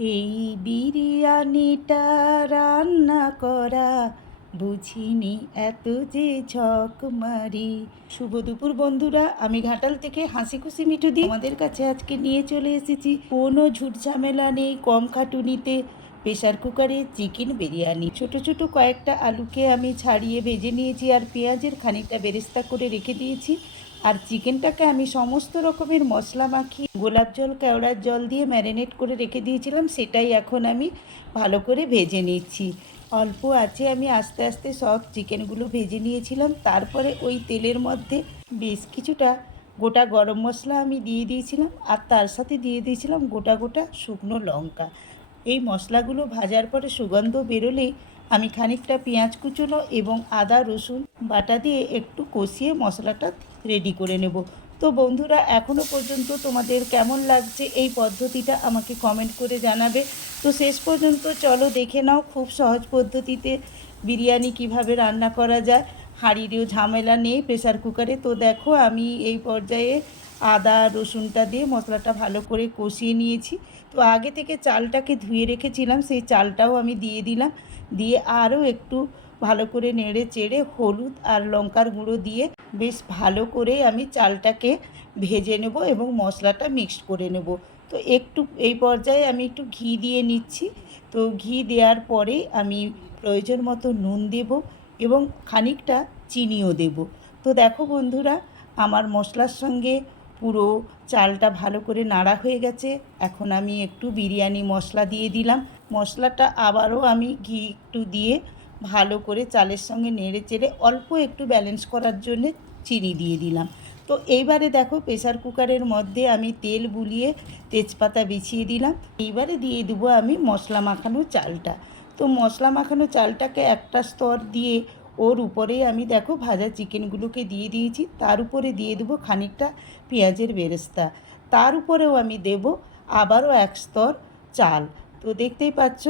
এই বিরিয়ানিটা রান্না করা বুঝিনি এত যে ঝক মারি। শুভ দুপুর বন্ধুরা, আমি ঘাটাল থেকে হাসি খুশি মিঠু দিয়ে আমাদের কাছে আজকে নিয়ে চলে এসেছি কোনো ঝুট ঝামেলা নেই, কম খাটুনিতে প্রেশার কুকারে চিকেন বিরিয়ানি। ছোট ছোট কয়েকটা আলুকে আমি ছাড়িয়ে ভেজে নিয়েছি আর পেঁয়াজের খানিকটা বেরেস্তা করে রেখে দিয়েছি। আর চিকেনটাকে আমি সমস্ত রকমের মশলা মাখিয়ে গোলাপ জল কেওড়ার জল দিয়ে ম্যারিনেট করে রেখে দিয়েছিলাম, সেটাই এখন আমি ভালো করে ভেজে নিচ্ছি। অল্প আছে আমি আস্তে আস্তে সব চিকেনগুলো ভেজে নিয়েছিলাম। তারপরে ওই তেলের মধ্যে বেশ কিছুটা গোটা গরম মশলা আমি দিয়ে দিয়েছিলাম আর তার সাথে দিয়ে দিয়েছিলাম গোটা গোটা শুকনো লঙ্কা। এই মশলাগুলো ভাজার পরে সুগন্ধ বেরোলেই আমি খানিকটা পেঁয়াজ কুচোনো এবং আদা রসুন বাটা দিয়ে একটু কষিয়ে মশলাটা রেডি করে নেব। তো বন্ধুরা, এখনও পর্যন্ত তোমাদের কেমন লাগছে এই পদ্ধতিটা আমাকে কমেন্ট করে জানাবে। তো শেষ পর্যন্ত চলো দেখে নাও খুব সহজ পদ্ধতিতে বিরিয়ানি কিভাবে রান্না করা যায়। হাঁড়িরও ঝামেলা নেই প্রেসার কুকারে। তো দেখো আমি এই পর্যায়ে আদা রসুনটা দিয়ে মশলাটা ভালো করে কষিয়ে নিয়েছি। তো আগে থেকে চালটাকে ধুয়ে রেখেছিলাম, সেই চালটাও আমি দিয়ে দিলাম। দিয়ে আরও একটু ভালো করে নেড়ে চেড়ে হলুদ আর লঙ্কার গুঁড়ো দিয়ে বেশ ভালো করে আমি চালটাকে ভেজে নেব এবং মশলাটা মিক্সড করে নেব। তো একটু এই পর্যায়ে আমি একটু ঘি দিয়ে নিচ্ছি। তো ঘি দেওয়ার পরে আমি প্রয়োজন মতো নুন দেব এবং খানিকটা চিনিও দেব। তো দেখো বন্ধুরা, আমার মশলার সঙ্গে পুরো চালটা ভালো করে নাড়া হয়ে গেছে। এখন আমি একটু বিরিয়ানি মশলা দিয়ে দিলাম। মশলাটা আবারও আমি ঘি একটু দিয়ে ভালো করে চালের সঙ্গে নেড়ে চেড়ে অল্প একটু ব্যালেন্স করার জন্যে চিনি দিয়ে দিলাম। তো এইবারে দেখো প্রেসার কুকারের মধ্যে আমি তেল বুলিয়ে তেজপাতা বিছিয়ে দিলাম। এইবারে দিয়ে দেবো আমি মশলা মাখানো চালটা। তো মশলা মাখানো চালটাকে একটা স্তর দিয়ে ওর উপরেই আমি দেখো ভাজা চিকেনগুলোকে দিয়ে দিয়েছি। তার উপরে দিয়ে দেবো খানিকটা পেঁয়াজের বেরেস্তা। তার উপরেও আমি দেব আবারও এক স্তর চাল। তো দেখতেই পাচ্ছ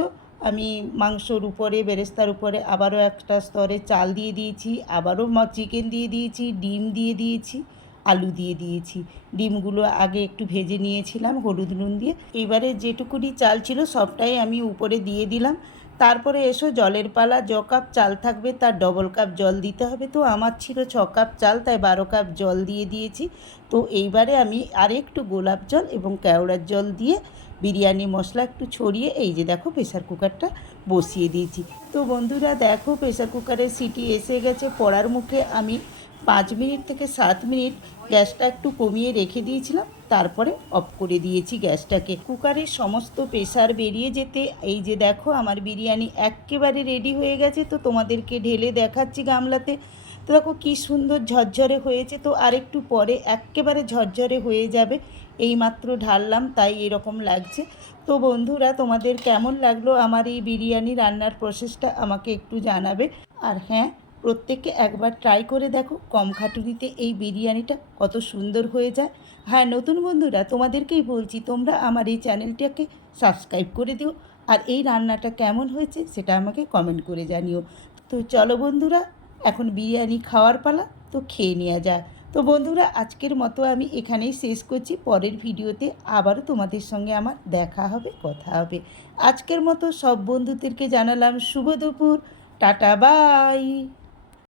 আমি মাংসর উপরে বেরেস্তার উপরে আবারও একটা স্তরে চাল দিয়ে দিয়েছি, আবারও চিকেন দিয়ে দিয়েছি, ডিম দিয়ে দিয়েছি, আলু দিয়ে দিয়েছি। ডিমগুলো আগে একটু ভেজে নিয়েছিলাম হলুদ নুন দিয়ে। এবারে যেটুকুনি চাল ছিল সবটাই আমি উপরে দিয়ে দিলাম। তারপরে এসো জলের পালা। কাপ চাল থাকবে তার ডবল কাপ জল দিতে হবে। তো আমার ছিল 6 কাপ চাল, তাই 12 কাপ জল দিয়ে দিয়েছি। তো এইবারে আমি আরেকটু গোলাপ জল এবং কেওড়ার জল দিয়ে বিরিয়ানি মশলা একটু ছড়িয়ে এই যে দেখো প্রেসার কুকারটা বসিয়ে দিয়েছি। তো বন্ধুরা দেখো প্রেসার কুকারের সিটি এসে গেছে পড়ার মুখে। আমি 5 মিনিট থেকে 7 মিনিট গ্যাসটা একটু কমিয়ে রেখে দিয়েছিলাম, তারপরে অফ করে দিয়েছি গ্যাসটাকে। কুকারের সমস্ত প্রেসার বেরিয়ে যেতে এই যে দেখো আমার বিরিয়ানি একেবারে রেডি হয়ে গেছে। তো তোমাদেরকে ঢেলে দেখাচ্ছি গামলাতে। তো দেখো কী সুন্দর ঝরঝরে হয়েছে। তো আরেকটু পরে একেবারে ঝরঝরে হয়ে যাবে। এইমাত্র ঢাললাম তাই এরকম লাগছে। তো বন্ধুরা, তোমাদের কেমন লাগলো আমার এই বিরিয়ানি রান্নার প্রসেসটা আমাকে একটু জানাবে। আর হ্যাঁ, প্রত্যেককে একবার ট্রাই করে দেখো, কম খাটুনিতে এই বিরিয়ানিটা কত সুন্দর হয়ে যায়। হ্যাঁ, নতুন বন্ধুরা তোমাদেরকেই বলছি, তোমরা আমার এই চ্যানেলটাকে সাবস্ক্রাইব করে দিও আর এই রান্নাটা কেমন হয়েছে সেটা আমাকে কমেন্ট করে জানিও। তো চলো বন্ধুরা, এখন বিরিয়ানি খাওয়ার পালা, তো খেয়ে নেওয়া যায়। তো বন্ধুরা, আজকের মতো আমি এখানেই শেষ করছি। পরের ভিডিওতে আবারও তোমাদের সঙ্গে আমার দেখা হবে, কথা হবে। আজকের মতো সব বন্ধুদেরকে জানালাম শুভ দুপুর, টাটা, বাই।